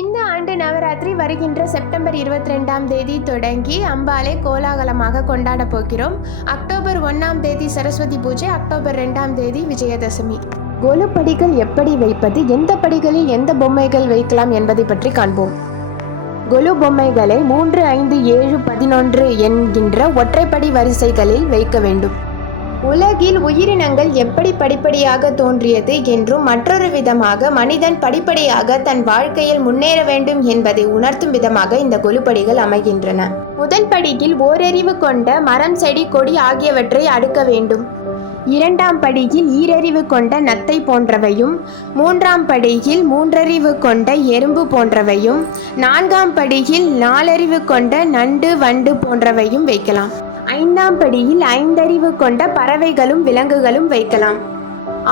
இந்த ஆண்டு நவராத்திரி வருகின்ற செப்டம்பர் 22ஆம் தேதி தொடங்கி அம்பாளை கோலாகலமாக கொண்டாட போகிறோம். அக்டோபர் 1ஆம் தேதி சரஸ்வதி பூஜை, அக்டோபர் 2ஆம் தேதி விஜயதசமி. கொலு படிகள் எப்படி வைப்பது, எந்த படிகளில் எந்த பொம்மைகள் வைக்கலாம் என்பதை பற்றி காண்போம். கொலு பொம்மைகளை 3, 5, 7, 11 என்கின்ற ஒற்றைப்படி வரிசைகளில் வைக்க வேண்டும். உலகில் உயிரினங்கள் எப்படி படிப்படியாக தோன்றியது என்றும் மற்றொரு விதமாக மனிதன் படிப்படியாக தன் வாழ்க்கையில் முன்னேற வேண்டும் என்பதை உணர்த்தும் விதமாக இந்த கொலுப்படிகள் அமைகின்றன. முதல் படியில் ஓரறிவு கொண்ட மரம், செடி, கொடி ஆகியவற்றை அடுக்க வேண்டும். 2ஆம் படியில் ஈரறிவு கொண்ட நத்தை போன்றவையும், 3ஆம் படியில் 3அறிவு கொண்ட எறும்பு போன்றவையும், 4ஆம் படியில் 4அறிவு கொண்ட நண்டு, வண்டு போன்றவையும் வைக்கலாம். 5ஆம் படியில் 5அறிவு கொண்ட பறவைகளும் விலங்குகளும் வைக்கலாம்.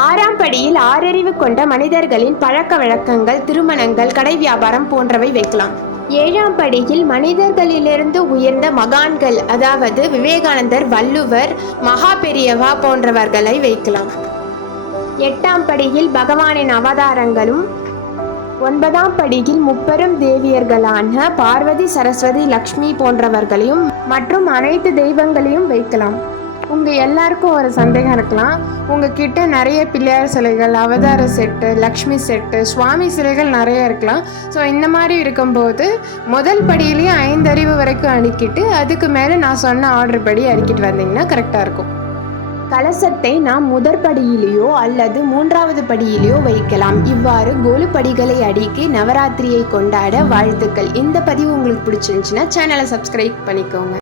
6ஆம் படியில் 6அறிவு கொண்ட மனிதர்களின் பழக்க வழக்கங்கள், திருமணங்கள், கடை வியாபாரம் போன்றவை வைக்கலாம். 7ஆம் படியில் மனிதர்களிலிருந்து உயர்ந்த மகான்கள், அதாவது விவேகானந்தர், வள்ளுவர், மகா பெரியவா போன்றவர்களை வைக்கலாம். 8ஆம் படியில் பகவானின் அவதாரங்களும், 9ஆம் படியில் முப்பெரும் தேவியர்களான பார்வதி, சரஸ்வதி, லக்ஷ்மி போன்றவர்களையும் மற்றும் அனைத்து தெய்வங்களையும் வைக்கலாம். உங்கள் எல்லாருக்கும் ஒரு சந்தேகம் இருக்கலாம், உங்ககிட்ட நிறைய பிள்ளையார் சிலைகள், அவதார செட்டு, லக்ஷ்மி செட்டு, சுவாமி சிலைகள் நிறைய இருக்கலாம். ஸோ இந்த மாதிரி இருக்கும்போது முதல் படியிலேயே 5 அறிவு வரைக்கும் அடுக்கிட்டு அதுக்கு மேலே நான் சொன்ன ஆர்டர் படி அடுக்கிட்டு வந்தீங்கன்னா கரெக்டாக இருக்கும். கலசத்தை நாம் முதற் படியிலேயோ அல்லது 3ஆவது படியிலேயோ வைக்கலாம். இவ்வாறு கொலு படிகளை அடுக்கி நவராத்திரியை கொண்டாட வாழ்த்துக்கள். இந்த பதிவு உங்களுக்கு பிடிச்சிருந்துச்சுன்னா சேனலை சப்ஸ்கிரைப் பண்ணிக்கோங்க.